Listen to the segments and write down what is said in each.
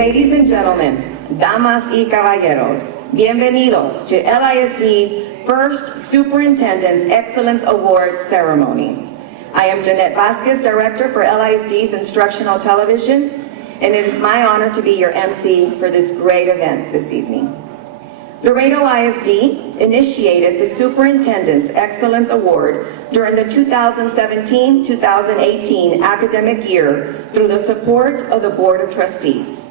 Ladies and gentlemen, damas y caballeros, bienvenidos to LISD's first Superintendent's Excellence Award ceremony. I am Jeanette Vasquez, Director for LISD's Instructional Television, and it is my honor to be your MC for this great event this evening. Laredo ISD initiated the Superintendent's Excellence Award during the 2017-2018 academic year through the support of the Board of Trustees.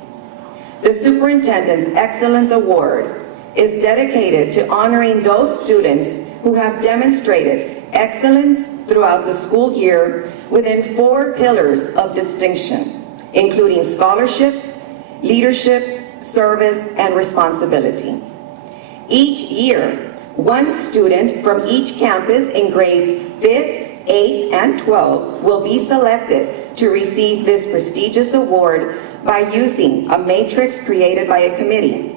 The Superintendent's Excellence Award is dedicated to honoring those students who have demonstrated excellence throughout the school year within 4 pillars of distinction, including scholarship, leadership, service, and responsibility. Each year, 1 student from each campus in grades 5th, 8th, and 12 will be selected to receive this prestigious award by using a matrix created by a committee.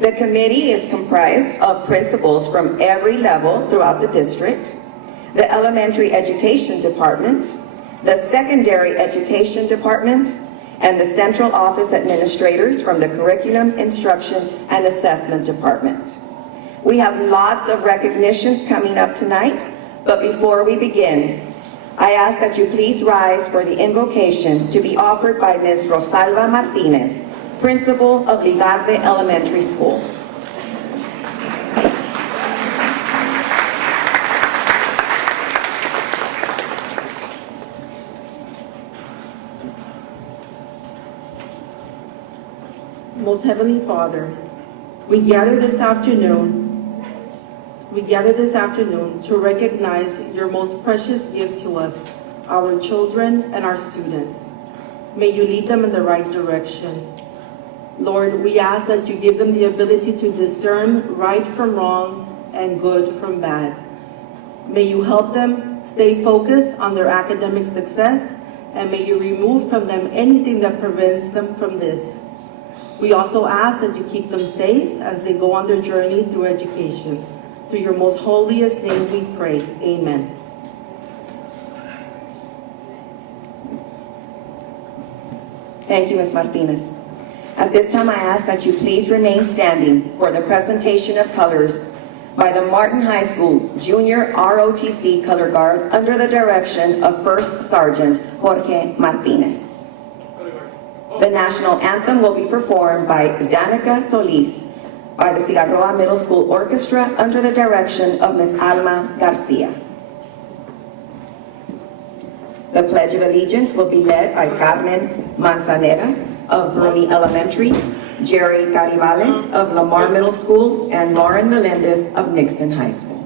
The committee is comprised of principals from every level throughout the district, the elementary education department, the secondary education department, and the central office administrators from the Curriculum, Instruction, and Assessment Department. We have lots of recognitions coming up tonight, but before we begin, I ask that you please rise for the invocation to be offered by Ms. Rosalba Martinez, Principal of Ligarde Elementary School. Most Heavenly Father, we gather this afternoon to recognize your most precious gift to us, our children and our students. May you lead them in the right direction. Lord, we ask that you give them the ability to discern right from wrong and good from bad. May you help them stay focused on their academic success, and may you remove from them anything that prevents them from this. We also ask that you keep them safe as they go on their journey through education. Through your most holiest name we pray. Amen. Thank you, Ms. Martinez. At this time, I ask that you please remain standing for the presentation of colors by the Martin High School Junior ROTC Color Guard under the direction of First Sergeant Jorge Martinez. The national anthem will be performed by Danica Solis by the Cigarroa Middle School Orchestra under the direction of Ms. Alma Garcia. The Pledge of Allegiance will be led by Carmen Manzaneras of Bruni Elementary, Jerry Garibales of Lamar Middle School, and Lauren Melendez of Nixon High School.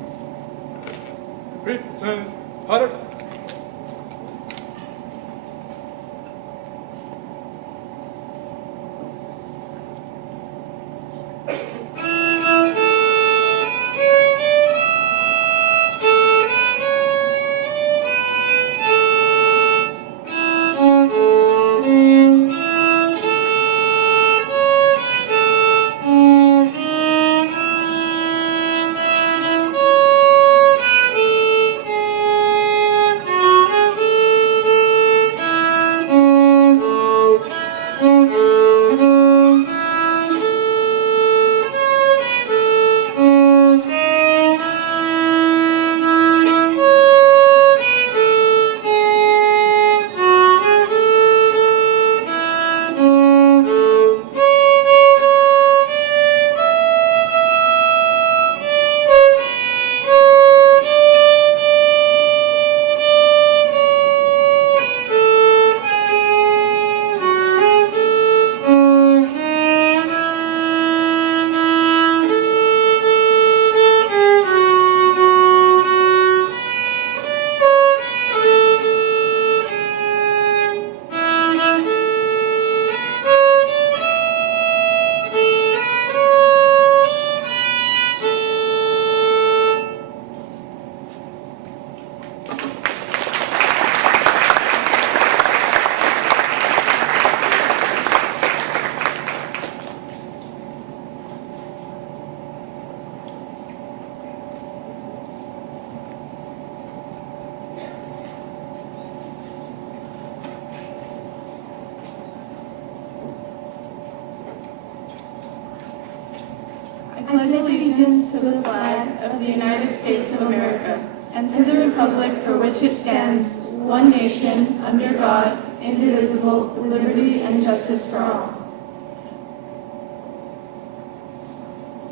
pledge allegiance to the flag of the United States of America and to the republic for which it stands, one nation, under God, indivisible, with liberty and justice for all.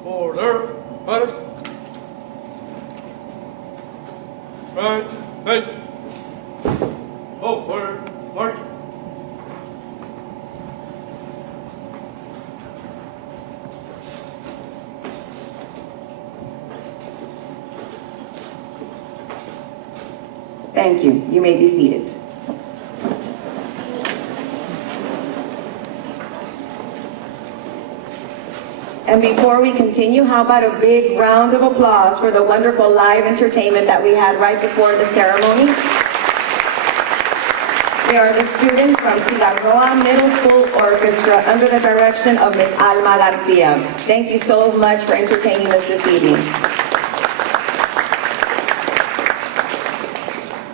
Order, orders. Right, face. Forward, march. Thank you. You may be seated. And before we continue, how about a big round of applause for the wonderful live entertainment that we had right before the ceremony? They are the students from Cigarroa Middle School Orchestra under the direction of Ms. Alma Garcia. Thank you so much for entertaining us this evening.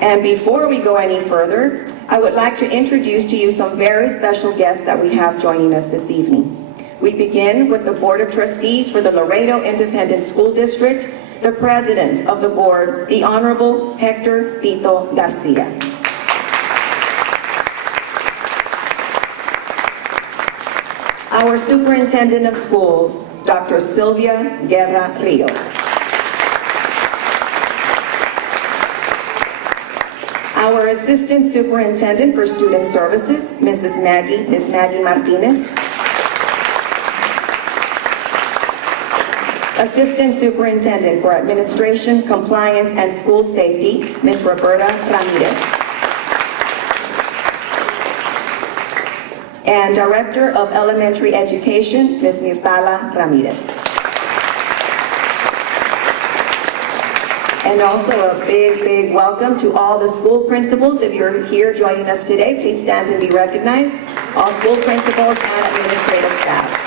And before we go any further, I would like to introduce to you some very special guests that we have joining us this evening. We begin with the Board of Trustees for the Laredo Independent School District, the President of the Board, the Honorable Hector Tito Garcia. Our Superintendent of Schools, Dr. Sylvia Guerra Rios. Our Assistant Superintendent for Student Services, Ms. Maggie Martinez. Assistant Superintendent for Administration, Compliance, and School Safety, Ms. Roberta Ramirez. And Director of Elementary Education, Ms. Mirtala Ramirez. And also a big welcome to all the school principals. If you're here joining us today, please stand and be recognized. All school principals and administrative staff.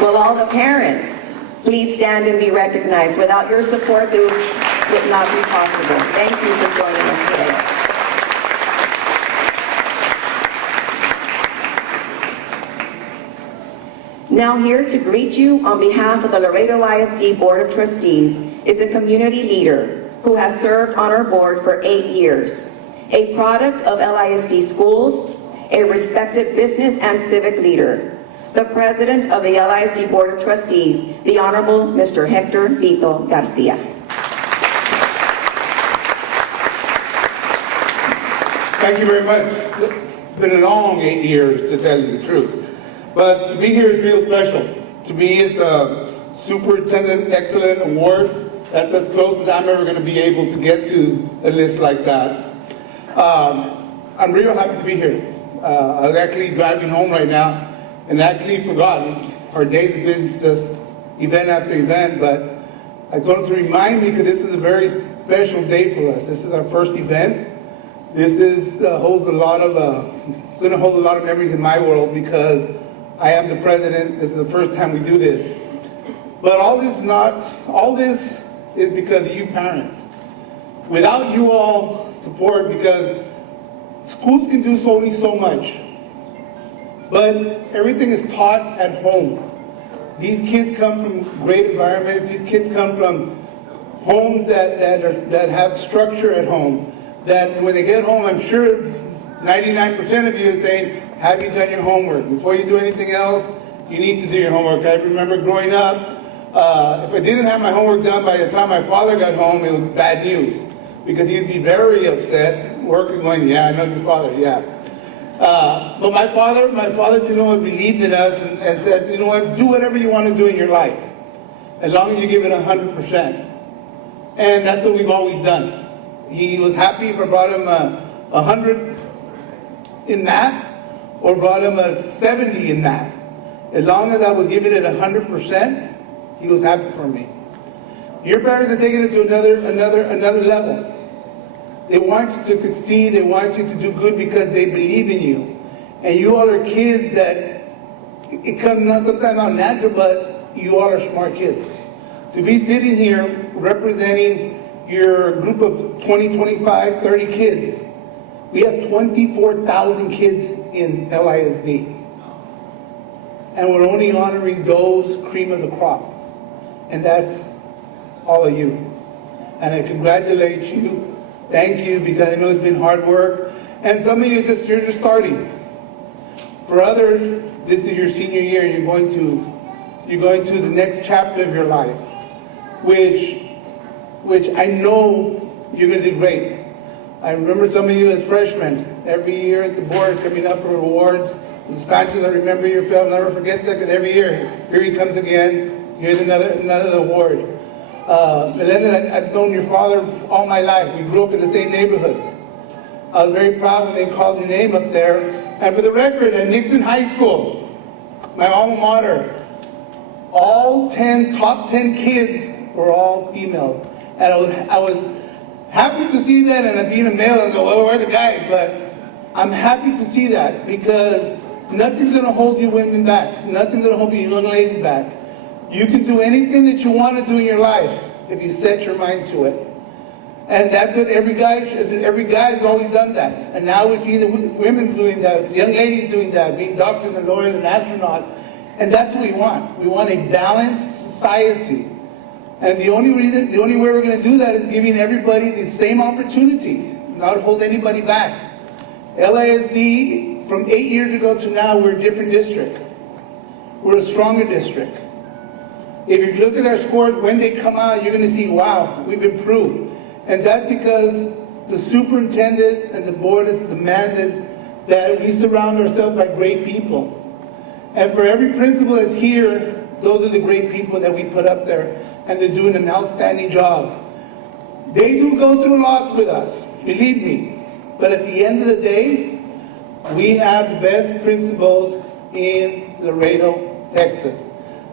Will all the parents please stand and be recognized? Without your support, this would not be possible. Thank you for joining us today. Now here to greet you on behalf of the Laredo ISD Board of Trustees is a community leader who has served on our board for 8 years, a product of LISD schools, a respected business and civic leader, the President of the LISD Board of Trustees, the Honorable Mr. Hector Tito Garcia. Thank you very much. It's been a long 8 years, to tell you the truth. But to be here is real special. To be at the Superintendent Excellent Awards, that's as close as I'm ever going to be able to get to a list like that. I'm real happy to be here. I was actually driving home right now and actually forgot. Our days have been just event after event, but I told him to remind me because this is a very special day for us. This is our first event. This is going to hold a lot of memories in my world because I am the president. This is the first time we do this. But all this is because of you parents. Without you all support, because schools can do only so much, but everything is taught at home. These kids come from great environments. These kids come from homes that have structure at home, that when they get home, I'm sure 99% of you are saying, have you done your homework? Before you do anything else, you need to do your homework. I remember growing up, if I didn't have my homework done by the time my father got home, it was bad news. Because he'd be very upset. Work is going, yeah, I know your father, yeah. But my father, you know what, believed in us and said, you know what, do whatever you want to do in your life, as long as you give it 100%. And that's what we've always done. He was happy if I brought him 100 in math, or brought him a 70 in math. As long as I was giving it 100%, he was happy for me. Your parents are taking it to another level. They want you to succeed, they want you to do good because they believe in you. And you all are kids that, it comes not sometimes out natural, but you all are smart kids. To be sitting here representing your group of 20, 25, 30 kids. We have 24,000 kids in LISD. and we're only honoring those cream of the crop. And that's all of you. And I congratulate you. Thank you, because I know it's been hard work. And some of you you're just starting. For others, this is your senior year. You're going to the next chapter of your life, which I know you're going to do great. I remember some of you as freshmen, every year at the board coming up for awards. The Sanchez, I remember your film, never forget that, because every year, here he comes again, here's another award. Melena, I've known your father all my life. We grew up in the same neighborhoods. I was very proud when they called your name up there. And for the record, at Nixon High School, my alma mater, all top 10 kids were all female. And I was happy to see that, and being a male, I go, well, where are the guys? But I'm happy to see that, because nothing's going to hold you women back. Nothing's going to hold you young ladies back. You can do anything that you want to do in your life if you set your mind to it. And that's what every guy's always done that. And now we see the women doing that, the young ladies doing that, being doctors and lawyers and astronauts. And that's what we want. We want a balanced society. And the only way we're going to do that is giving everybody the same opportunity, not hold anybody back. LASD, from 8 years ago to now, we're a different district. We're a stronger district. If you look at our scores, when they come out, you're going to see, wow, we've improved. And that's because the superintendent and the board has demanded that we surround ourselves by great people. And for every principal that's here, those are the great people that we put up there, and they're doing an outstanding job. They do go through lots with us, believe me. But at the end of the day, we have the best principals in Laredo, Texas.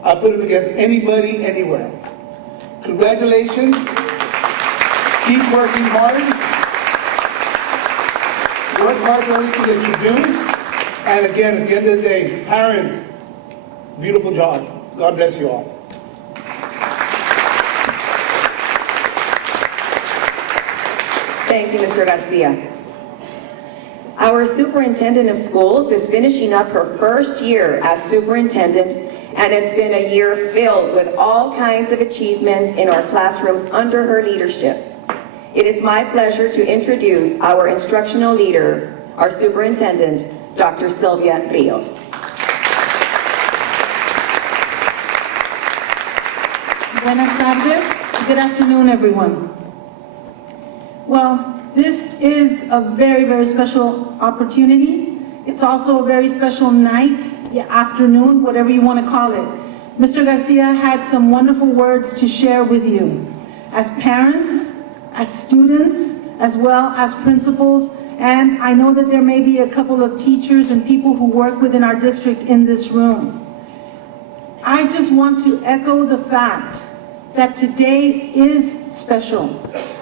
I'll put them against anybody, anywhere. Congratulations. Keep working hard. Work hard for everything that you do. And again, at the end of the day, parents, beautiful job. God bless you all. Thank you, Mr. Garcia. Our superintendent of schools is finishing up her first year as superintendent, and it's been a year filled with all kinds of achievements in our classrooms under her leadership. It is my pleasure to introduce our instructional leader, our superintendent, Dr. Sylvia Rios. Buenas tardes. Good afternoon, everyone. Well, this is a very, very special opportunity. It's also a very special night, afternoon, whatever you want to call it. Mr. Garcia had some wonderful words to share with you as parents, as students, as well as principals, and I know that there may be a couple of teachers and people who work within our district in this room. I just want to echo the fact that today is special.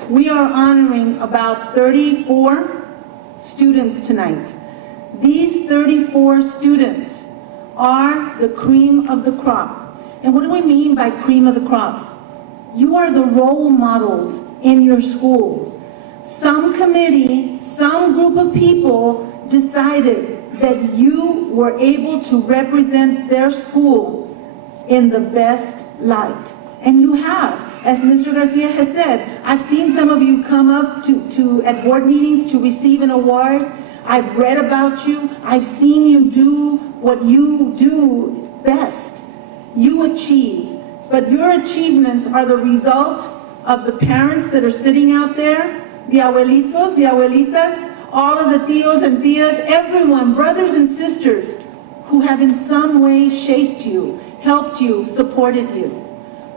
We are honoring about 34 students tonight. These 34 students are the cream of the crop. And what do we mean by cream of the crop? You are the role models in your schools. Some committee, some group of people decided that you were able to represent their school in the best light. And you have, as Mr. Garcia has said. I've seen some of you come up at board meetings to receive an award. I've read about you. I've seen you do what you do best. You achieve, but your achievements are the result of the parents that are sitting out there, the abuelitos, the abuelitas, all of the tios and tias, everyone, brothers and sisters, who have in some way shaped you, helped you, supported you.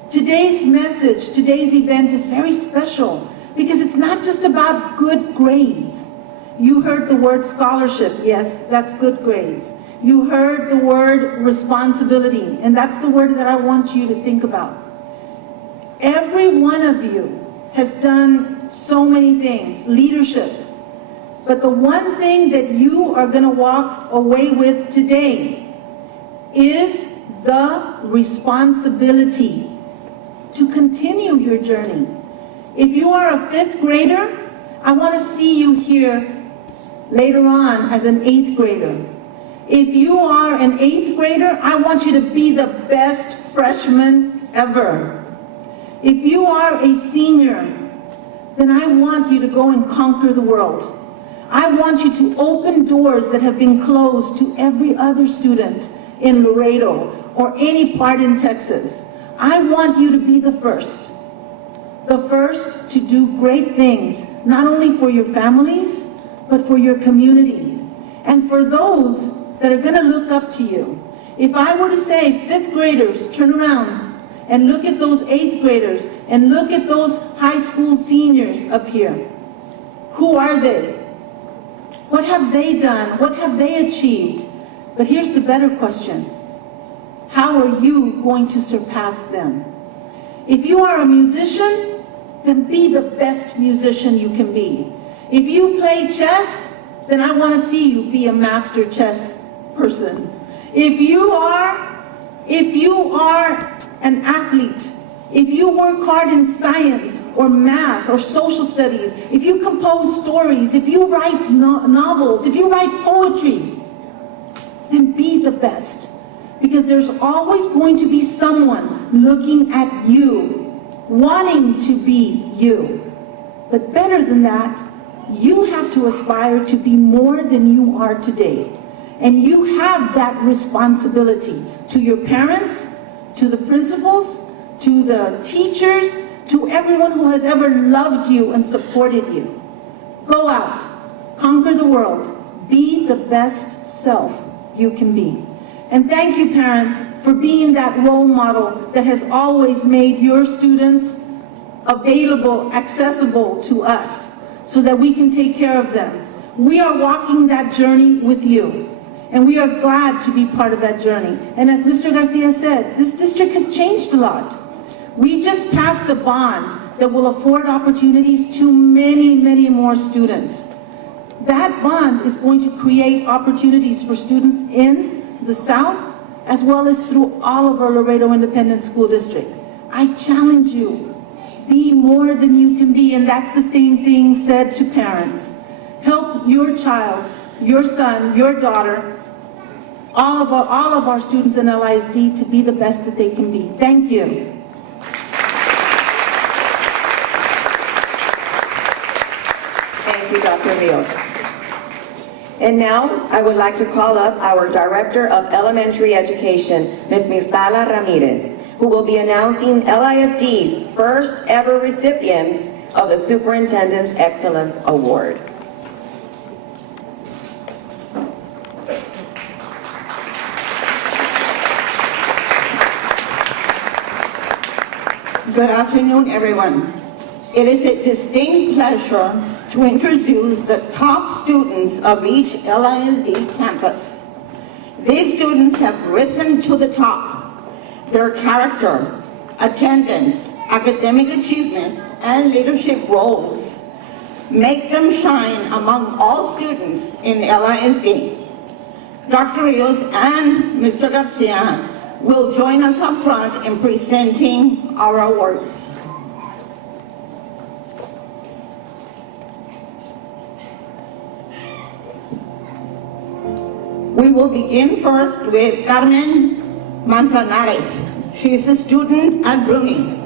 Today's message, today's event is very special because it's not just about good grades. You heard the word scholarship. Yes, that's good grades. You heard the word responsibility, and that's the word that I want you to think about. Every one of you has done so many things, leadership. But the one thing that you are going to walk away with today is the responsibility to continue your journey. If you are a 5th grader, I want to see you here later on as an 8th grader. If you are an 8th grader, I want you to be the best freshman ever. If you are a senior, then I want you to go and conquer the world. I want you to open doors that have been closed to every other student in Laredo or any part in Texas. I want you to be the first to do great things, not only for your families, but for your community, and for those that are going to look up to you. If I were to say 5th graders, turn around and look at those 8th graders and look at those high school seniors up here. Who are they? What have they done? What have they achieved? But here's the better question. How are you going to surpass them? If you are a musician, then be the best musician you can be. If you play chess, then I want to see you be a master chess person. If you are an athlete, if you work hard in science or math or social studies, if you compose stories, if you write novels, if you write poetry, then be the best. Because there's always going to be someone looking at you, wanting to be you. But better than that, you have to aspire to be more than you are today. And you have that responsibility to your parents, to the principals, to the teachers, to everyone who has ever loved you and supported you. Go out, conquer the world, be the best self you can be. And thank you, parents, for being that role model that has always made your students available, accessible to us, so that we can take care of them. We are walking that journey with you, and we are glad to be part of that journey. And as Mr. Garcia said, this district has changed a lot. We just passed a bond that will afford opportunities to many, many more students. That bond is going to create opportunities for students in the South, as well as through all of our Laredo Independent School District. I challenge you, be more than you can be, and that's the same thing said to parents. Help your child, your son, your daughter, all of our students in LISD to be the best that they can be. Thank you. Thank you, Dr. Rios. And now, I would like to call up our Director of Elementary Education, Ms. Mirtala Ramirez, who will be announcing LISD's first ever recipients of the Superintendent's Excellence Award. Good afternoon, everyone. It is a distinct pleasure to introduce the top students of each LISD campus. These students have risen to the top. Their character, attendance, academic achievements, and leadership roles make them shine among all students in LISD. Dr. Rios and Mr. Garcia will join us up front in presenting our awards. We will begin first with Carmen Manzanares. She is a student at Bruni.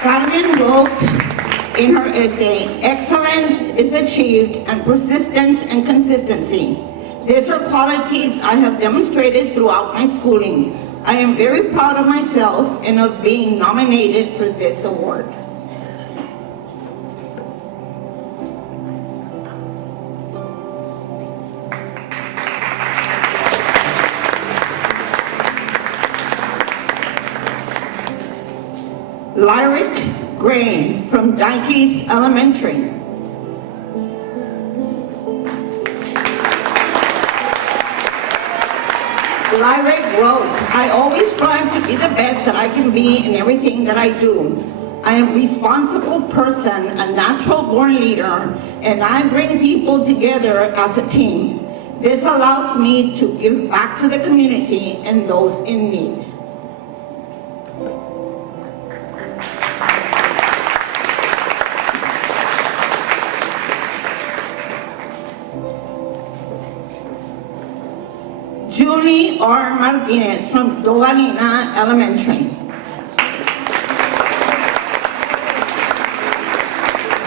Carmen wrote in her essay, "Excellence is achieved and persistence and consistency. These are qualities I have demonstrated throughout my schooling. I am very proud of myself and of being nominated for this award." Lyric Grain from Dikes Elementary. Lyric wrote, "I always strive to be the best that I can be in everything that I do. I am a responsible person, a natural born leader, and I bring people together as a team. This allows me to give back to the community and those in need." Julie R. Martinez from Dovalina Elementary.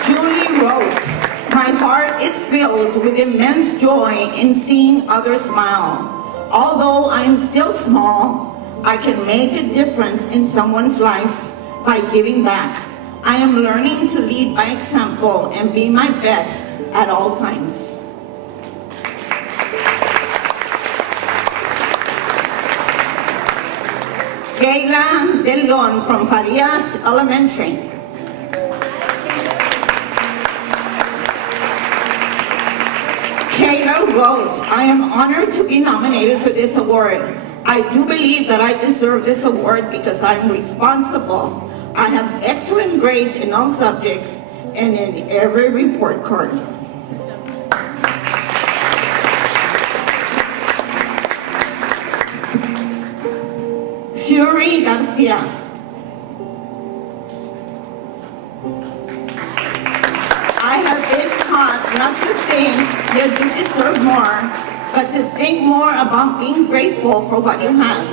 Julie wrote, "My heart is filled with immense joy in seeing others smile. Although I am still small, I can make a difference in someone's life by giving back. I am learning to lead by example and be my best at all times." Kayla De Leon from Farias Elementary. Kayla wrote, "I am honored to be nominated for this award. I do believe that I deserve this award because I'm responsible. I have excellent grades in all subjects and in every report card." Shuri Garcia. "I have been taught not to think that you deserve more, but to think more about being grateful for what you have.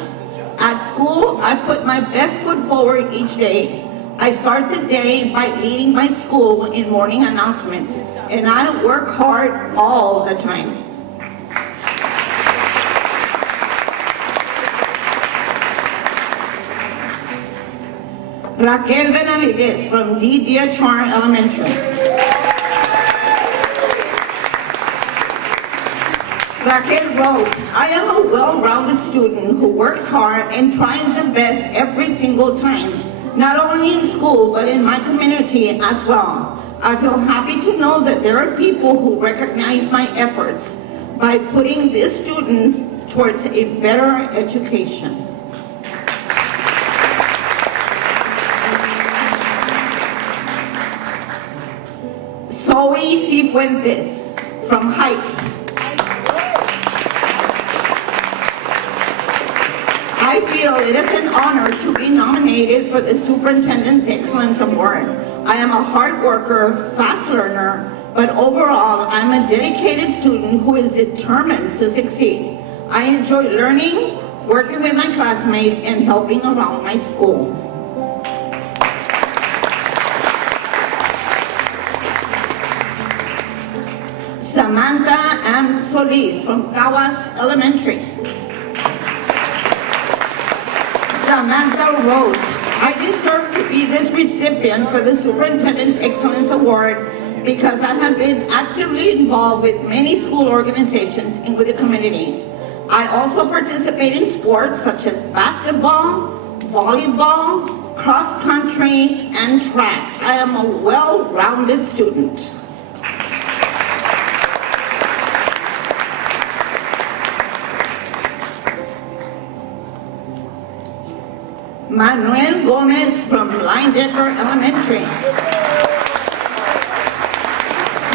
At school, I put my best foot forward each day. I start the day by leading my school in morning announcements, and I work hard all the time." Raquel Benavides from DDHR Elementary. Raquel wrote, "I am a well-rounded student who works hard and tries the best every single time, not only in school, but in my community as well. I feel happy to know that there are people who recognize my efforts by putting these students towards a better education." Zoe Cifuentes from Heights. "I feel it is an honor to be nominated for the Superintendent's Excellence Award. I am a hard worker, fast learner, but overall, I'm a dedicated student who is determined to succeed. I enjoy learning, working with my classmates, and helping around my school." Samantha M. Solis from Caguas Elementary. Samantha wrote, "I deserve to be this recipient for the Superintendent's Excellence Award because I have been actively involved with many school organizations and with the community. I also participate in sports such as basketball, volleyball, cross-country, and track. I am a well-rounded student." Manuel Gomez from Linedecker Elementary.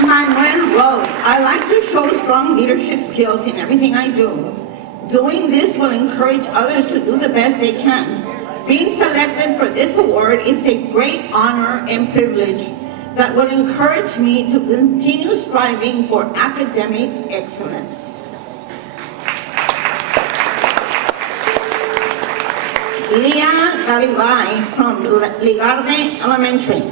Manuel wrote, "I like to show strong leadership skills in everything I do. Doing this will encourage others to do the best they can. Being selected for this award is a great honor and privilege that will encourage me to continue striving for academic excellence." Leah Garibay from Ligarde Elementary.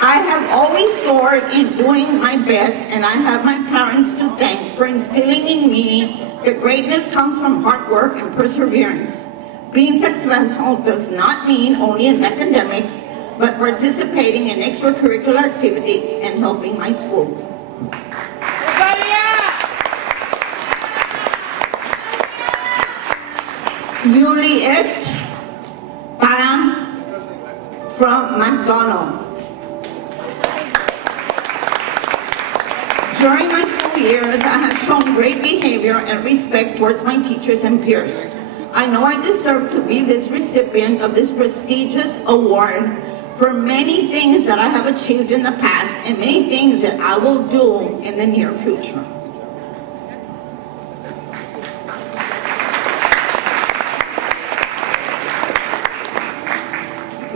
"I have always soared in doing my best, and I have my parents to thank for instilling in me that greatness comes from hard work and perseverance. Being successful does not mean only in academics, but participating in extracurricular activities and helping my school." Juliet Para from McDonald. "During my school years, I have shown great behavior and respect towards my teachers and peers. I know I deserve to be this recipient of this prestigious award for many things that I have achieved in the past and many things that I will do in the near future."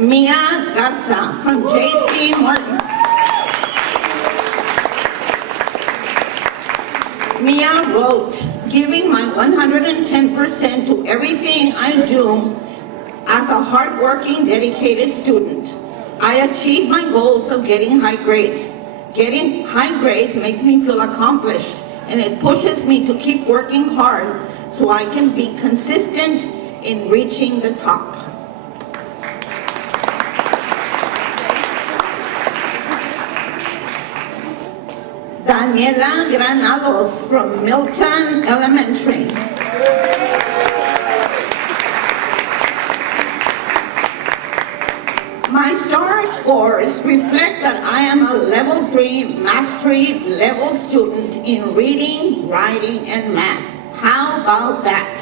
Mia Garza from J.C. Martin. Mia wrote, giving my 110% to everything I do as a hardworking, dedicated student. I achieved my goals of getting high grades. Getting high grades makes me feel accomplished, and it pushes me to keep working hard so I can be consistent in reaching the top. Daniela Granados from Milton Elementary. My STAR scores reflect that I am a level 3 mastery level student in reading, writing, and math. How about that?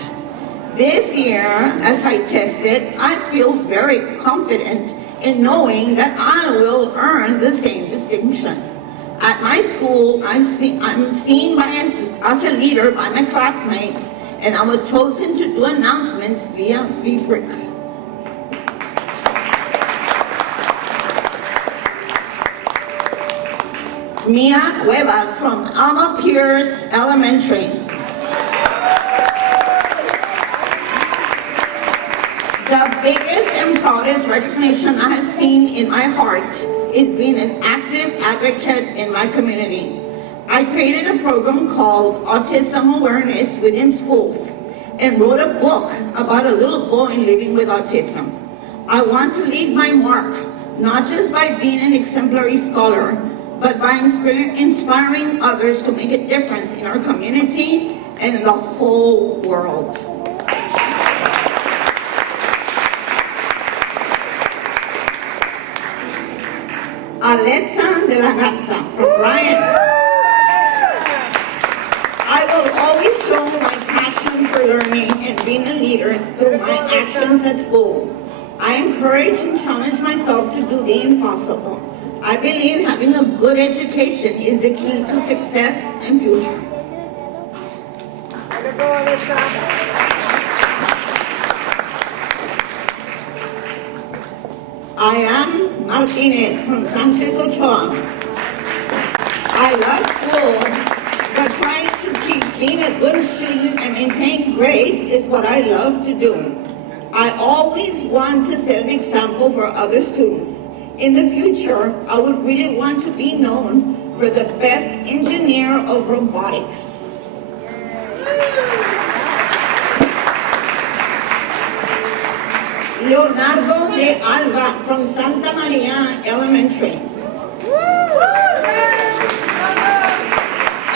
This year, as I tested, I feel very confident in knowing that I will earn the same distinction. At my school, I'm seen as a leader by my classmates, and I was chosen to do announcements via VBRIC. Mia Cuevas from Alma Pierce Elementary. The biggest and proudest recognition I have seen in my heart is being an active advocate in my community. I created a program called Autism Awareness within schools and wrote a book about a little boy living with autism. I want to leave my mark, not just by being an exemplary scholar, but by inspiring others to make a difference in our community and in the whole world. Alessa de la Garza from Bryan. I will always show my passion for learning and being a leader through my actions at school. I encourage and challenge myself to do the impossible. I believe having a good education is the key to success and future. I am Martinez from Sanchez Ochoa. I love school, but trying to keep being a good student and maintain grades is what I love to do. I always want to set an example for other students. In the future, I would really want to be known for the best engineer of robotics. Leonardo de Alba from Santa Maria Elementary.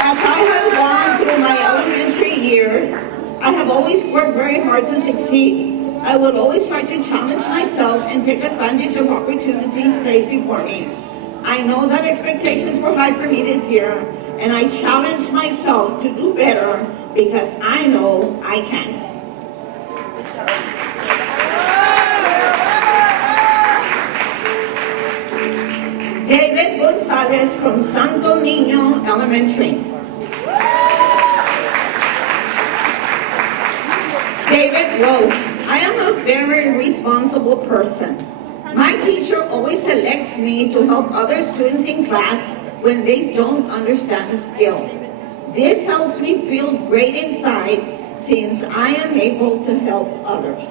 As I have gone through my elementary years, I have always worked very hard to succeed. I will always try to challenge myself and take advantage of opportunities placed before me. I know that expectations were high for me this year, and I challenge myself to do better because I know I can. David Gonzalez from Santo Niño Elementary. David wrote, I am a very responsible person. My teacher always selects me to help other students in class when they don't understand a skill. This helps me feel great inside since I am able to help others.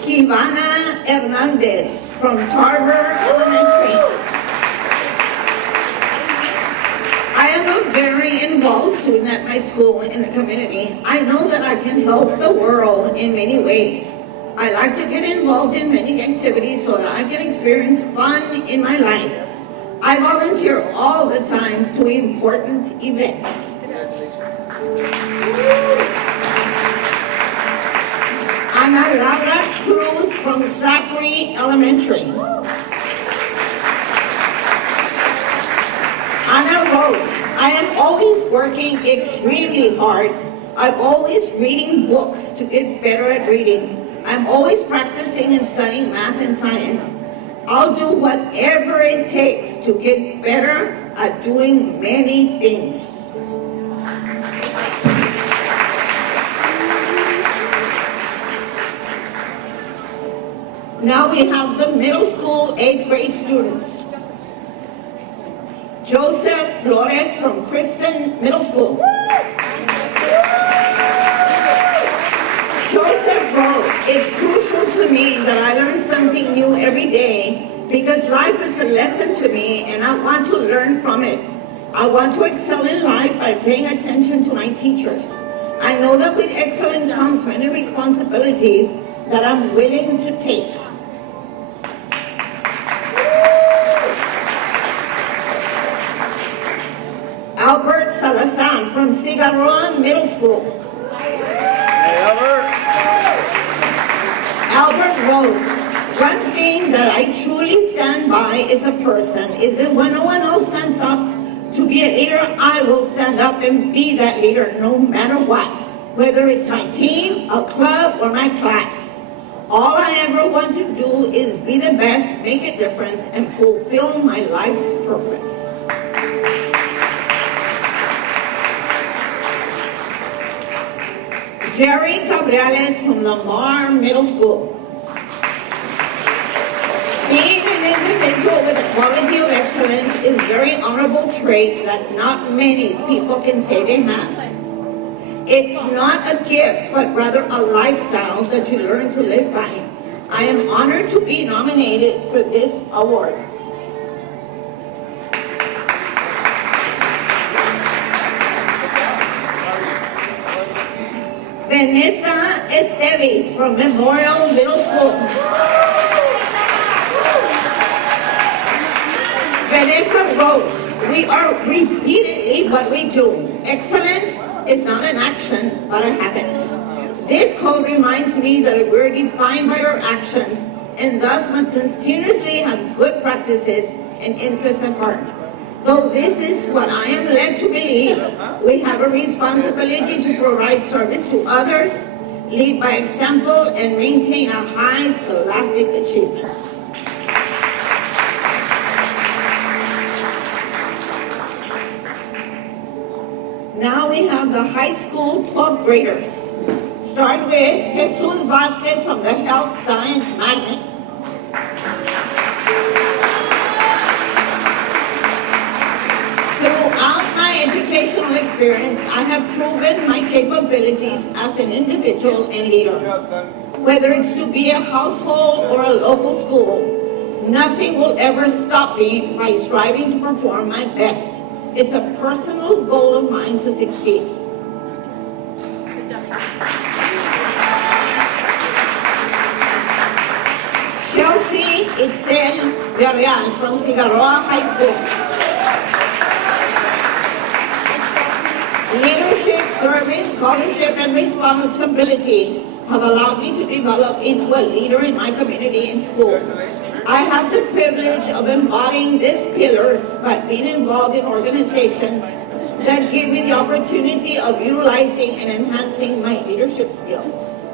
Kivana Hernandez from Tarver Elementary. I am a very involved student at my school and the community. I know that I can help the world in many ways. I like to get involved in many activities so that I can experience fun in my life. I volunteer all the time to important events. Ana Laura Cruz from Zachary Elementary. Ana wrote, I am always working extremely hard. I'm always reading books to get better at reading. I'm always practicing and studying math and science. I'll do whatever it takes to get better at doing many things. Now we have the middle school 8th grade students. Joseph Flores from Kristen Middle School. Joseph wrote, "It's crucial to me that I learn something new every day because life is a lesson to me and I want to learn from it. I want to excel in life by paying attention to my teachers. I know that with excellence comes many responsibilities that I'm willing to take." Albert Salazar from Cigarroa Middle School. Albert wrote, "One thing that I truly stand by as a person is that when no one else stands up to be a leader, I will stand up and be that leader no matter what, whether it's my team, a club, or my class. All I ever want to do is be the best, make a difference, and fulfill my life's purpose." Jerry Cabrales from Lamar Middle School. Being an individual with a quality of excellence is a very honorable trait that not many people can say they have. It's not a gift, but rather a lifestyle that you learn to live by. I am honored to be nominated for this award. Vanessa Esteves from Memorial Middle School. Vanessa wrote, "We are repeatedly what we do. Excellence is not an action, but a habit. This code reminds me that we're defined by our actions and thus must continuously have good practices and interests at heart. Though this is what I am led to believe, we have a responsibility to provide service to others, lead by example, and maintain a high scholastic achievement." Now we have the high school 12th graders. Start with Jesus Vasquez from the Health Science Magnet. Throughout my educational experience, I have proven my capabilities as an individual and leader. Whether it's to be a household or a local school, nothing will ever stop me by striving to perform my best. It's a personal goal of mine to succeed. Chelsea Itzel Villarreal from Cigarroa High School. Leadership, service, scholarship, and responsibility have allowed me to develop into a leader in my community and school. I have the privilege of embodying these pillars by being involved in organizations that give me the opportunity of utilizing and enhancing my leadership skills.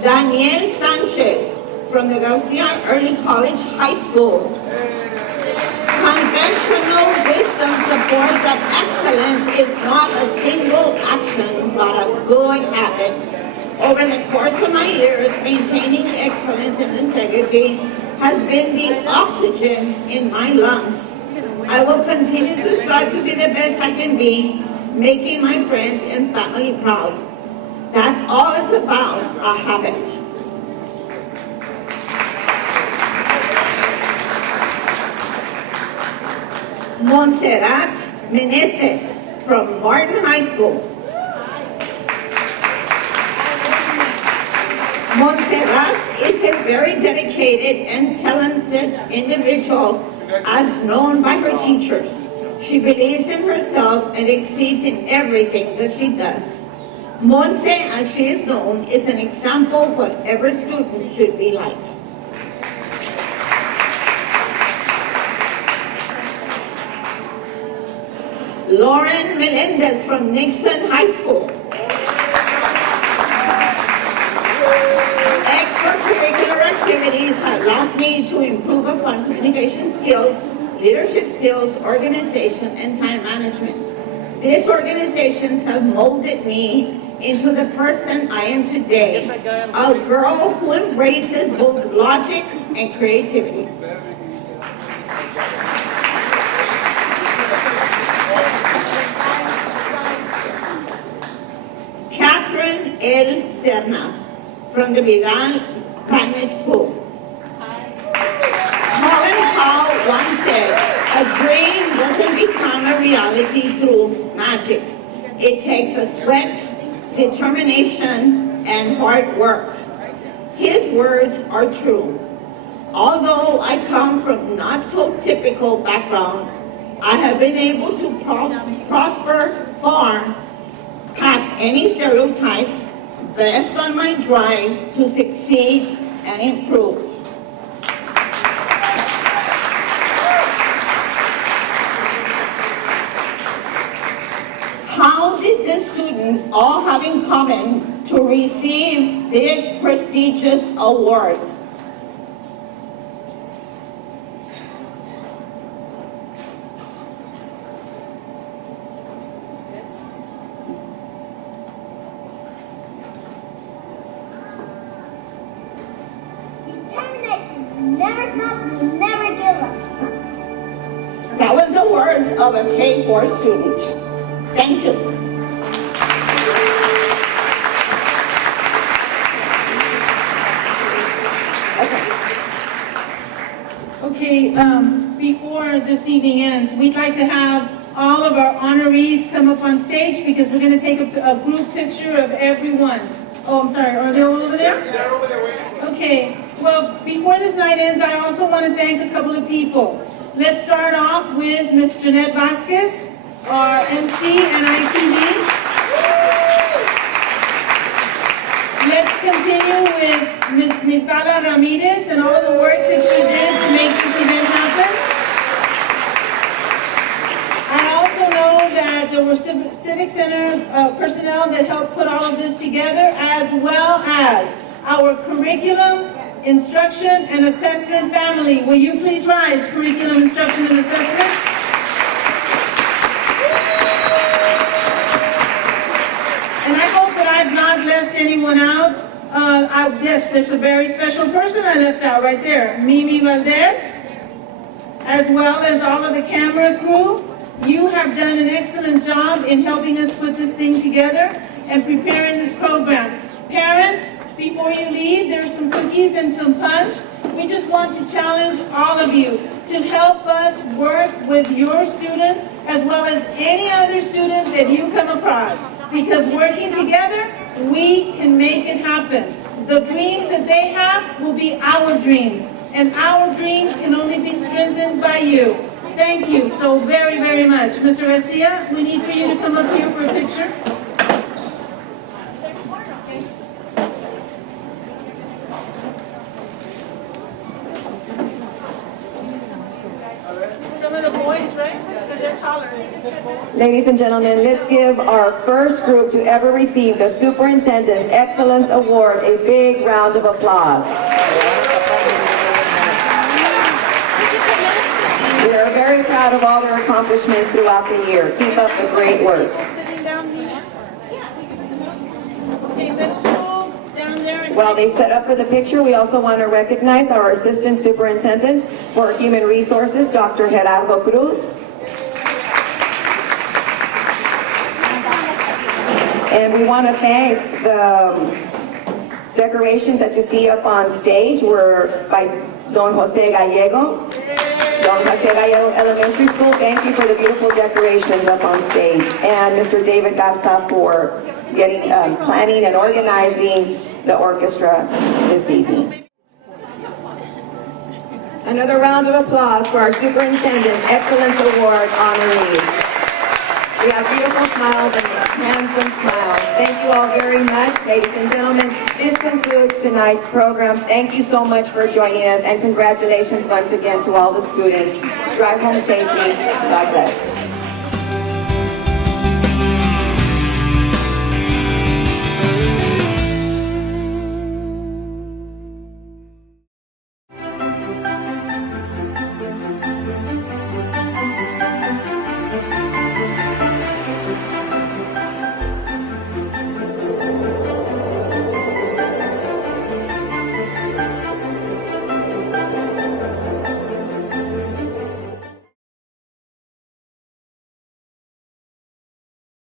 Daniel Sanchez from the Garcia Early College High School. Conventional wisdom supports that excellence is not a single action, but a good habit. Over the course of my years, maintaining excellence and integrity has been the oxygen in my lungs. I will continue to strive to be the best I can be, making my friends and family proud. That's all it's about, a habit. Montserrat Meneses from Martin High School. Montserrat is a very dedicated and talented individual as known by her teachers. She believes in herself and exceeds in everything that she does. Monse, as she is known, is an example of what every student should be like. Lauren Melendez from Nixon High School. Extracurricular activities allowed me to improve upon communication skills leadership skills, organization, and time management. These organizations have molded me into the person I am today, a girl who embraces both logic and creativity. Catherine L. Serna from the Vidal Magnet School. Colin Powell once said, a dream doesn't become a reality through magic. It takes a sweat, determination, and hard work. His words are true. Although I come from not so typical background, I have been able to prosper far past any stereotypes based on my drive to succeed and improve. How did the students all have in common to receive this prestigious award? Determination. Never stop, never give up. That was the words of a K-4 student. Thank you. Okay, before this evening ends, we'd like to have all of our honorees come up on stage because we're going to take a group picture of everyone. Oh, I'm sorry, are they all over there? They're over there waiting. Okay, well, before this night ends, I also want to thank a couple of people. Let's start off with Ms. Jeanette Vasquez, our MC and ITV. Let's continue with Ms. Mirtala Ramirez and all of the work that she did to make this event happen. I also know that there were Civic Center personnel that helped put all of this together, as well as our curriculum, instruction, and assessment family. Will you please rise, curriculum, instruction, and assessment? And I hope that I've not left anyone out. Yes, there's a very special person I left out right there, Mimi Valdez, as well as all of the camera crew. You have done an excellent job in helping us put this thing together and preparing this program. Parents, before you leave, there's some cookies and some punch. We just want to challenge all of you to help us work with your students as well as any other student that you come across. Because working together, we can make it happen. The dreams that they have will be our dreams, and our dreams can only be strengthened by you. Thank you so very, very much. Mr. Garcia, we need for you to come up here for a picture. Some of the boys, right? Because they're taller. Ladies and gentlemen, let's give our first group to ever receive the Superintendent's Excellence Award a big round of applause. We are very proud of all their accomplishments throughout the year. Keep up the great work. Sitting down here. Okay, middle school, down there. While they set up for the picture, we also want to recognize our Assistant Superintendent for Human Resources, Dr. Gerardo Cruz. And we want to thank the decorations that you see up on stage were by Don Jose Gallego. Don Jose Gallego Elementary School, thank you for the beautiful decorations up on stage. And Mr. David Garza for getting, planning and organizing the orchestra this evening. Another round of applause for our Superintendent's Excellence Award honorees. We have beautiful smiles and handsome smiles. Thank you all very much, ladies and gentlemen. This concludes tonight's program. Thank you so much for joining us, and congratulations once again to all the students. Drive home safely. God bless.